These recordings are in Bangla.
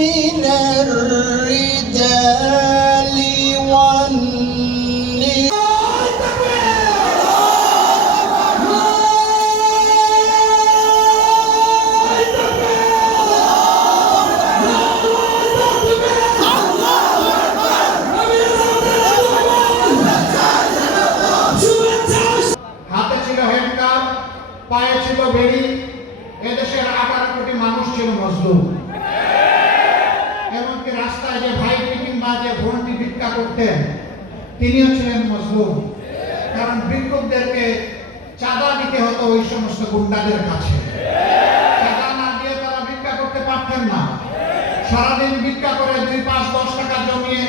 من الرجال والنساء হাতে ছিল হ্যান্ডকাপ, পায়ে ছিল বেড়ি। এদেশের 18 কোটি মানুষ ছিল মজলুম। এমনকি রাস্তায় যে ভাই কিংবা যে ভন্ডি ভিক্ষা করতেন তিনিও ছিলেন মজলুম। কারণ ভিক্ষুকদেরকে চাঁদা দিতে হতো ওই সমস্ত গুন্ডাদের কাছে। চাঁদা না দিয়ে তারা ভিক্ষা করতে পারতেন না। সারাদিন ভিক্ষা করে 2, 5, 10 টাকা জমিয়ে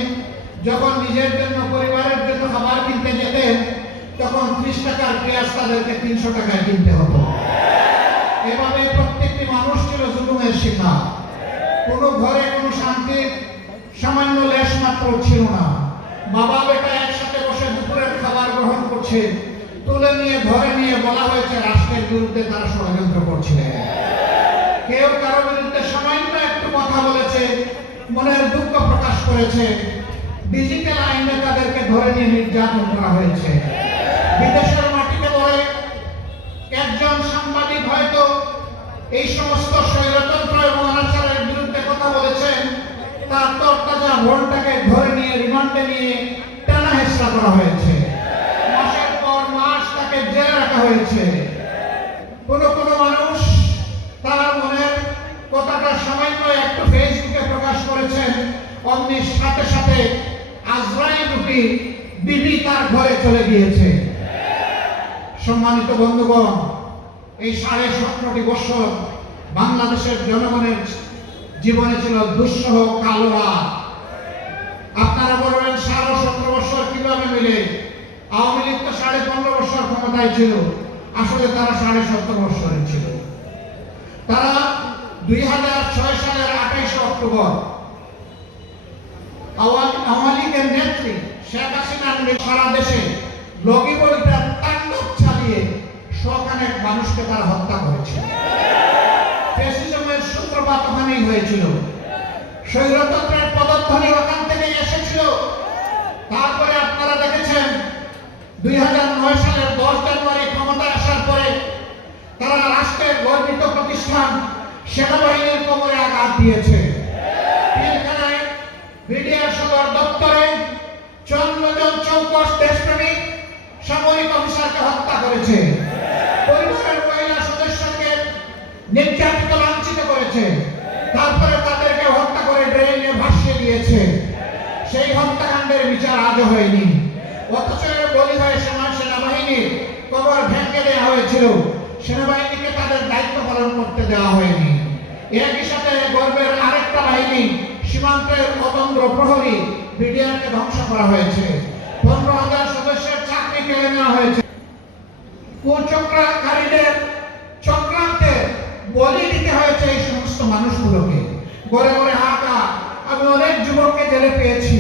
যখন নিজের জন্য পরিবারের জন্য খাবার কিনতে যেতেন তখন 30 টাকার পেঁয়াজ তাদেরকে 300 টাকায় কিনতে হতো। এভাবে প্রত্যেকটি মানুষ ছিল জুলুমের শিকার। কোনো ঘরে কোনো শান্তির সামান্য লেশ মাত্র ছিল না। বাবা বেটা একসাথে বসে দুপুরের খাবার গ্রহণ করছে, তুলে নিয়ে ঘরে নিয়ে বলা হয়েছে রাষ্ট্রের বিরুদ্ধে তারা ষড়যন্ত্র করছে। কেউ কারো বিরুদ্ধে সামান্য একটু কথা বলেছে, মনের দুঃখ প্রকাশ করেছে, ডিজিটাল আইনে তাদেরকে ধরে নিয়ে নির্যাতন করা হয়েছে। বিদেশের মাটিতে পড়ে একজন সাংবাদিক হয়তো এই সমস্ত স্বৈরতন্ত্র এবং অনাচারের বিরুদ্ধে কথা বলেছেন, তার তরতাজা বোনটাকে ধরে নিয়ে রিমান্ডে নিয়ে টানা হেঁচড়া করা হয়েছে। মাসের পর মাস তাকে জেলে রাখা হয়েছে। কোন মানুষ তার মনের কথাটা সামান্য একটু ফেসবুকে প্রকাশ করেছেন, অমনি সাথে সাথে আজরাইল রূপী বিবি তার ঘরে চলে গিয়েছে। সম্মানিত বন্ধুগণ, এই 17.5 বছর বাংলাদেশের জনগণের জীবনে ছিল দুঃসহ কালো রাত। আপনারা বলবেন 17.5 বছর কিভাবে মিলে? আওয়ামী লীগ তো 15.5 বছর ক্ষমতায় ছিল। আসলে তারা 17.5 বছরের ছিল। তারা 2006 সালের 28 অক্টোবর আওয়ামী লীগের নেত্রী শেখ হাসিনার সারা দেশে লগি বলিটা তাণ্ডব চালিয়ে শখানেক মানুষকে তারা হত্যা করেছে। ফ্যাসিজমের সূত্রপাত ওখানেই হয়েছিল। স্বৈরতন্ত্রের পদধ্বনি ওখান থেকেই এসেছিল। তারপরে আপনারা দেখেছেন 2009 সালের 10 জানুয়ারি ক্ষমতায় আসার পরে তারা রাষ্ট্রের গর্বিত প্রতিষ্ঠান সেনাবাহিনীর কোমরে আঘাত দিয়েছে। পিলখানায় বিডিআর সদর দপ্তরে 54 জন চৌকস দেশপ্রেমিক সামরিক অফিসারকে হত্যা করেছে। পরিবারের মহিলা সদস্যকে নির্যাতিত লাঞ্ছিত করেছে। তারপরে তাদেরকে হত্যা করে ড্রেনে ভাসিয়ে দিয়েছে। সেই হত্যাকাণ্ডের বিচার আজও হয়নি। অথচ বলি হয় সেনাবাহিনীর কবর ভেঙে দেওয়া হয়েছিল। সেনাবাহিনীকে তাদের দায়িত্ব পালন করতে দেওয়া হয়নি। একই সাথে গর্বের আরেকটা বাহিনী সীমান্তের অতন্ত্র প্রহরী বিডিআরকে ধ্বংস করা হয়েছে। 15,000 সদস্যের চাকরি কেড়ে নেওয়া হয়েছে। কুচক্রকারীদের চক্রান্তে বলি দিতে হয়েছে এই সমস্ত মানুষগুলোকে। ঘরে ঘরে হাঁকা। আমি অনেক যুবককে জেলে পেয়েছি।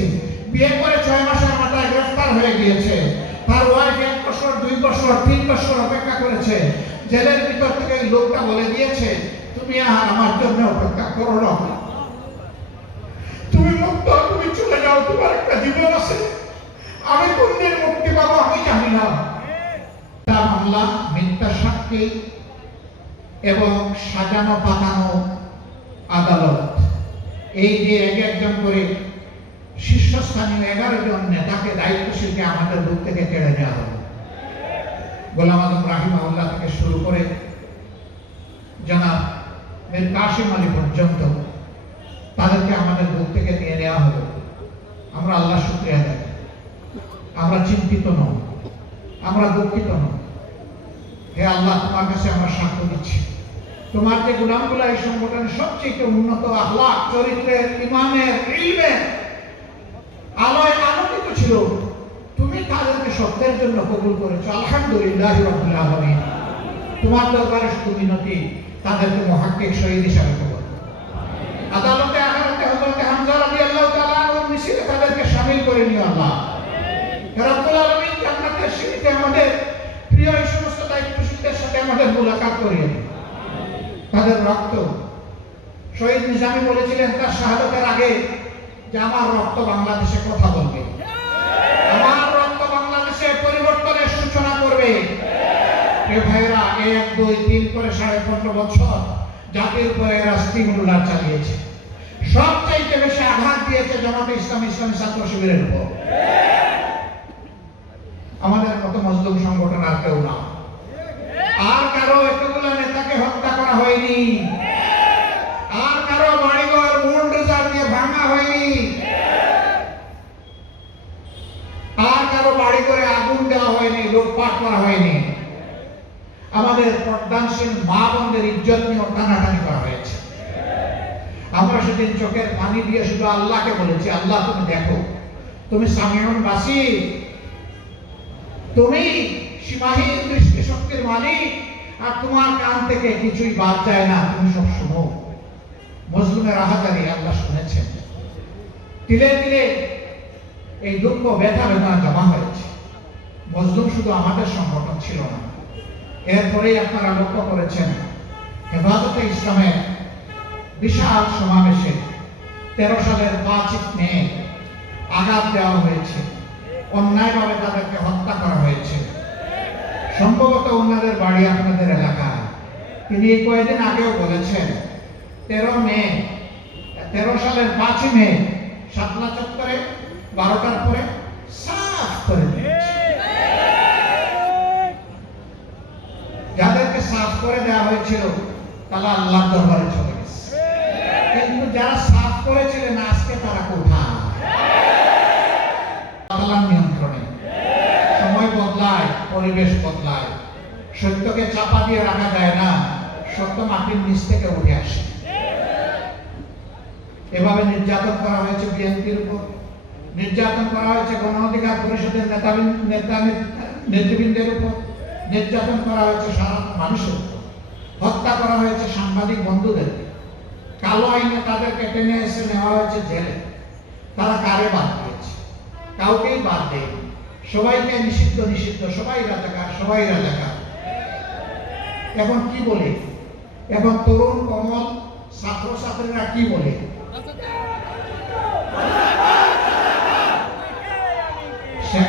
বিয়ে করে 6 মাসের মাথায় গ্রেফতার হয়ে গিয়েছে। তার ওয়াইফ 1 বছর, 2 বছর, 3 বছর অপেক্ষা করেছে। জেলের ভিতর থেকে এই লোকটা বলে দিয়েছে, তুমি আর আমার জন্য অপেক্ষা করো না, তুমি মুক্ত, তুমি চলে যাও, তোমার একটা জীবন আছে। আমি কোনদিন মুক্তি পাবো আমি জানি না। মামলা, মিথ্যা সাক্ষী এবং সাজানো পাতানো আদালত, এই যে একজন করে শীর্ষস্থানীয় 11 জন নেতাকে দায়িত্বশীলকে আমাদের বুক থেকে কেড়ে নেওয়া হবে। গোলাম আজম রাহিমাহুল্লাহ থেকে শুরু করে জনাব মীর কাসেম আলী পর্যন্ত তাদেরকে আমাদের বুক থেকে নিয়ে নেওয়া হবে। আমরা আল্লাহ শুকরিয়া দেই। আমরা চিন্তিত নই, আমরা দুঃখিত নই। হে আল্লাহ, তোমার কাছে আমরা সাক্ষ্য দিচ্ছি, তোমার যে গোলামগুলা এই সংগঠনের সবচেয়ে উন্নত আখলাক, চরিত্রের, ইমানের, ইলমের আলোয় আলোকিত ছিল, তুমি তাদেরকে সত্যের জন্য কবুল করেছো। আলহামদুলিল্লাহ রাব্বিল আলামিন। তোমার দরবারে শুধু বিনতি, তাদেরকে মুহাক্কিক শহীদ হিসাবে কবুল। আদালতে আখেরাতে হযরত হামজা রাদিয়াল্লাহু তাআলা আনহুর মিছিলে তাদেরকে শামিল করে নিও আল্লাহ। রাব্বুল আলামিন জান্নাতের সিঁড়িতে আমাদের প্রিয় এই সমস্ত দায়িত্বশীলদের সাথে আমাদের মুলাকাত করিয়ে দিন। তাদের রক্ত শহীদ নিজামী বলেছিলেন তার শাহাদাতের আগে যে আমার রক্ত বাংলাদেশে কথা বলবে, আমার রক্ত বাংলাদেশে পরিবর্তনের সূচনা করবে। এ ভাইরা 1, 2, 3 করে 15.5 বছর জাতির উপরে এরা স্টিমুলার চালিয়েছে। সবচাইতে বেশি আঘাত দিয়েছে জামাতে ইসলামী ছাত্র শিবিরের উপর। আমাদের মতো মজলুম সংগঠন আর কেউ না। আর কারো এতগুলো নেতাকে হত্যা করা হয়নি, আর কারো বাড়িঘর বুলডোজার দিয়ে ভাঙা হয়নি, আর কারো বাড়ি করে আগুন দেওয়া হয়নি, লুটপাট করা হয়নি। আমাদের পর্দানশীল মা বোনদের ইজ্জত নিয়ে টানাটানি করা হয়েছে। আমরা সেদিন চোখের পানি দিয়ে শুধু আল্লাহকে বলেছি, আল্লাহ তুমি দেখো, তুমি সামিউন বাসীর, তুমি সীমাহীন দৃষ্টি শক্তির মালিক, আর তোমার কান থেকে কিছুই বাদ যায় না, তুমি সব শুনো। মজলুমের আহাজারি আল্লাহ শুনেছেন। তিলে তিলে এই দুঃখ ব্যথা বেদনা জমা হয়েছে। মজলুম শুধু আমাদের সংগঠন ছিল না, এরপরেই আপনারা লক্ষ্য করেছেন হেফাজতে ইসলামের বিশাল সমাবেশে 13 সালের 5 মে আঘাত দেওয়া হয়েছে, অন্যায়ভাবে তাদেরকে হত্যা করা হয়েছে। সম্ভবত ওনাদের বাড়ি আপনাদের এলাকায়। তিনি এই কয়েকদিন আগেও বলেছেন 13 সালের 5 মে শাপলা চত্বরে 12টার পরে সাফ করে দিয়েছে। যাদেরকে সাফ করে দেওয়া হয়েছিল তারা আল্লাহর দরবারে চলে গেছে, কিন্তু যারা সাফ করেছিলেন আজকে তারা কোথায়? আল্লাহর নিয়ন্ত্রণে। সময় বদলায়, পরিবেশ বদলায়, সত্যকে চাপা দিয়ে রাখা যায় না, সত্য মাটির নিচ থেকে উঠে আসে। এভাবে নির্যাতন করা হয়েছে বিএনপির উপর, নির্যাতন করা হয়েছে গণ অধিকার পরিষদের নেতৃবৃন্দের উপর, নির্যাতন করা হয়েছে সাধারণ মানুষের উপর, হত্যা করা হয়েছে সাংবাদিক বন্ধুদের, কালো আইনে তাদেরকে টেনে এসে নেওয়া হয়েছে জেলে। তারা কারে বাদ দিয়েছে? কাউকেই বাদ দেয়নি। সবাইকে নিষিদ্ধ, সবাই রাজাকার, সবাই রাজাকার। এখন কি বলে? এখন তরুণ কমল ছাত্রছাত্রীরা কি বলে? শেখ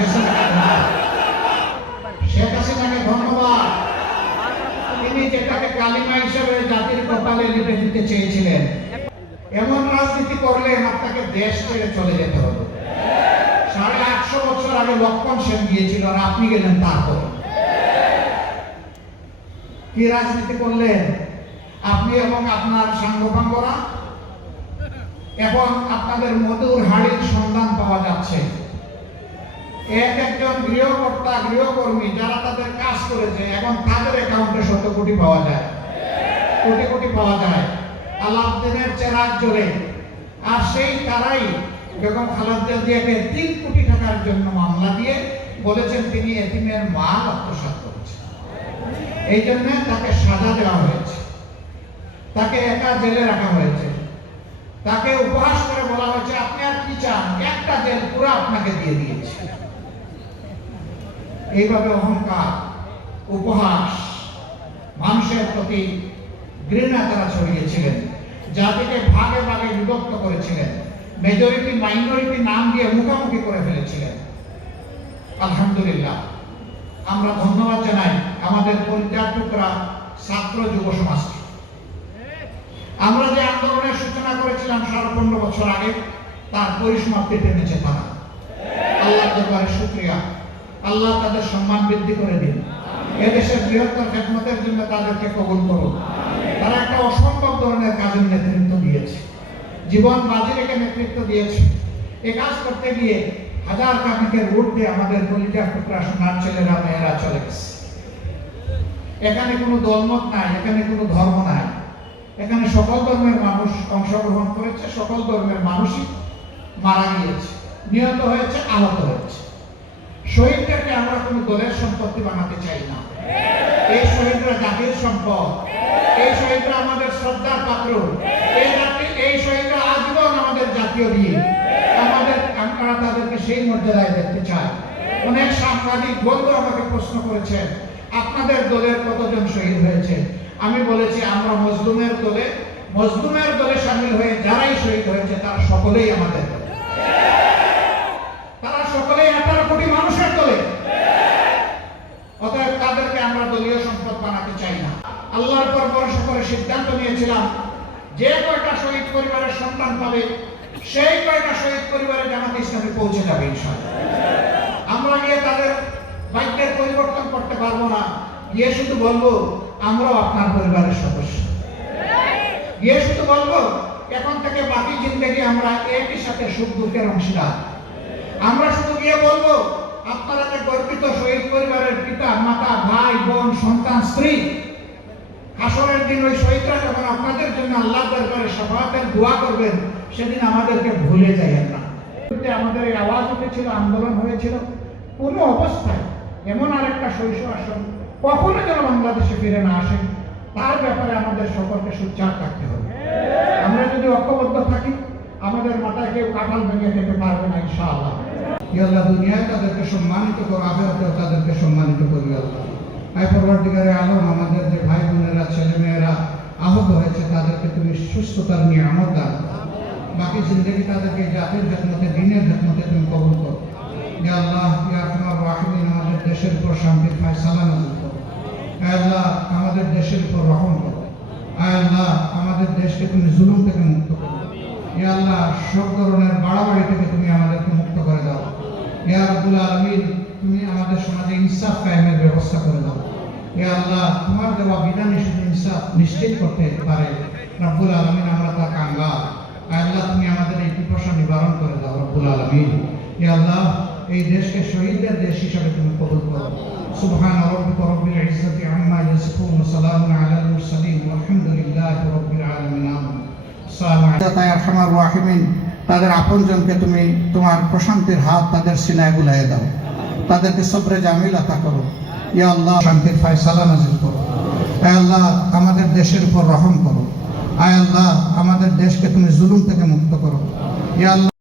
হাসিনাকে ধন্যবাদ। তিনি যেটাকে কালিমা হিসেবে জাতির কপালে লিপে দিতে চেয়েছিলেন, এমন রাজনীতি করলে আপনাকে দেশ ছেড়ে চলে যেতে হবে। 850 বছর আগে লক্ষণ সেন গিয়েছিল, আর আপনি গেলেন তারপর। কি রাজনীতি করলেন আপনি এবং আপনার সাঙ্গপাঙ্গরা? এখন আপনাদের মধুর হাড়ির সন্ধান পাওয়া যাচ্ছে। একজন গৃহকর্তা, গৃহকর্মী যারা তাদের কাজ করেছে, এখন তাদের অ্যাকাউন্টে 100 কোটি পাওয়া যায়, কোটি কোটি পাওয়া যায়। আলাউদ্দিনের চেরাগ জ্বলে। আর সেই তারাই বেগম খালেদা জিয়াকে 3 কোটি টাকার জন্য মামলা দিয়ে বলেছেন তিনি এতিমের মাল আত্মসাৎ করেছেন। এই জন্য তাকে সাজা দেওয়া হয়েছে, তাকে একা জেলে রাখা হয়েছে, তাকে উপহাস করে বলা হয়েছে আপনি আর কি চান, একটা জেল পুরো আপনাকে দিয়ে দিয়েছে। এইভাবে অহংকার, উপহাস, মানুষের প্রতি ঘৃণা তারা ছড়িয়েছিলেন, জাতিকে ভাগে ভাগে বিভক্ত করেছিলেন, মেজরিটি মাইনরিটি নাম দিয়ে মুখোমুখি করে ফেলেছিলেন। আলহামদুলিল্লাহ, আমরা ধন্যবাদ জানাই আমাদের পরিত্যাগ টুকরা ছাত্র যুব সমাজকে। আমরা যে আন্দোলনের সূচনা করেছিলাম 15 বছর আগে, তার পরিসমাপ্তি টেনেছে তারা। আল্লাহর দরবারে শুকরিয়া, আল্লাহ তাদের সম্মান বৃদ্ধি করে দিন। এদেশের বৃহত্তর খেদমতের জন্য তাদেরকে কবুল করুন। তারা একটা অসম্ভব ধরনের কাজের নেতৃত্ব দিয়েছে, জীবন বাজি রেখে নেতৃত্ব দিয়েছে। এ কাজ করতে গিয়ে হাজার কামিকের ঊর্ধ্বে আমাদের কলিজার টুকরা সোনার ছেলেরা মেয়েরা চলে গেছে। এখানে কোনো দলমত নাই, এখানে কোনো ধর্ম নাই, এখানে সকল ধর্মের মানুষ অংশগ্রহণ করেছে, সকল ধর্মের মানুষই মারা গিয়েছে, নিহত হয়েছে, আহত হয়েছে। শহীদদেরকে আমরা কোনো দলের সম্পত্তি বানাতে চাই না। এই শহীদরা জাতির সম্পদ, এই শহীদরা আমাদের শ্রদ্ধার পাত্র, এই শহীদরা আজীবন আমাদের জাতীয় বীর। আমরা তাদেরকে সেই মর্যাদায় দেখতে চাই। অনেক সাংবাদিক বন্ধু আমাকে প্রশ্ন করেছেন আপনাদের দলের কতজন শহীদ হয়েছে। আমি বলেছি আমরা মজলুমের দলে মজলুমের দলে শামিল হয়ে যারাই শহীদ হয়েছে তারা সকলেই আমাদের দলে। তারা সকলেই 18 কোটি মানুষের দলে। অতএব তাদেরকে আমরা দলীয় সম্পদ বানাতে চাই না। আল্লাহর পর ভরসা করে সিদ্ধান্ত নিয়েছিলাম, যে কয়টা শহীদ পরিবারের সন্তান পাবে সেই কয়টা শহীদ পরিবারে জামাতে ইসলামী পৌঁছে যাবে ইনশাআল্লাহ। আমরা গিয়ে তাদের ভাগ্যের পরিবর্তন করতে পারবো না, গিয়ে শুধু বলবো আমরাও আপনার পরিবারের সদস্য। গিয়ে শুধু বলবো এখন থেকে বাকি জিন্দেগি আমরা একই সাথে সুখ দুঃখের অংশীদার। আমরা শুধু গিয়ে বলবো আপনারা যে গর্বিত শহীদ পরিবারের পিতা মাতা ভাই বোন সন্তান স্ত্রী, হাসরের দিন ওই শহীদরা যখন আপনাদের জন্য আল্লাহর দরবারে শাফাআতের দোয়া করবেন সেদিন আমাদেরকে ভুলে যাবেন না। আমাদের এই আওয়াজ উঠেছিল, আন্দোলন হয়েছিল, কোনো অবস্থায় এমন আরেকটা শৈশব আসন কখনো যেন বাংলাদেশে ফিরে না আসে, তার ব্যাপারে আমাদের সকলকে সোচ্চার থাকতে হবে। আমরা যদি ঐক্যবদ্ধ থাকি আমাদের মাথায় কেউ কাঁঠাল ভেঙে খেতে পারবে না ইনশাআল্লাহ। আল্লাহ দুনিয়ায় তাদেরকে সম্মানিত করো, আখিরাতেও তাদেরকে সম্মানিত করি আল্লাহ। আয় পরবর্তীকারে আলম আমাদের যে ভাই বোনেরা ছেলে মেয়েরা আহত হয়েছে তাদেরকে তুমি সুস্থতার নিয়ামত দান করো। বাকি জিন্দগি তাদেরকে জাতির খেদমতে দিনের খেদমতে তুমি কবুল করো। ইয়া আল্লাহ ইয়া আরহামার রাহিমিন আমাদের দেশের উপর শান্তির ফায়সালা নাযিল করো। আয় আল্লাহ আমাদের দেশের উপর রহম করো। আয় আল্লাহ আমাদের দেশকে তুমি জুলুম থেকে মুক্ত করো। ইয়া আল্লাহ সব ধরনের বাড়াবাড়ি থেকে তুমি আমাদেরকে মুক্ত করে দাও। ইয়া রাব্বুল আলামিন তুমি আমাদের সমাজে ইনসাফ কায়েমের ব্যবস্থা করে দাও। ইয়া আল্লাহ তোমার দেওয়া বিধানে শুধু ইনসাফ নিশ্চিত করতে পারে রব্বুল আলামিন, আমরা তা কাঙ্গাল। আয় আল্লাহ তুমি আমাদের এই পিপাসা নিবারণ করে দাও রব্বুল আলামিন। ইয়া আল্লাহ এই দেশকে শহীদদের দেশ হিসাবে তুমি কবুল করো। সুবহান রাব্বিকা রাব্বিল ইজ্জাতি আম্মা ইয়াসিফুন ওয়া সালামুন আলাল মুরসালিন ওয়ালহামদুলিল্লাহি রাব্বিল আলামিন। আসসালামু আলাইকুম। ইয়া আরহামার রাহিমিন তাদের আপনজনকে তুমি তোমার প্রশান্তির হাত তাদের সিনায় বুলাইয়ে দাও, তাদেরকে সবরে জামিল আতা করো। ইয়া আল্লাহ শান্তির ফায়সালা নাযিল করো। আয় আল্লাহ আমাদের দেশের উপর রহম করো। আয় আল্লাহ আমাদের দেশকে তুমি জুলুম থেকে মুক্ত করো। ইয়া আল্লাহ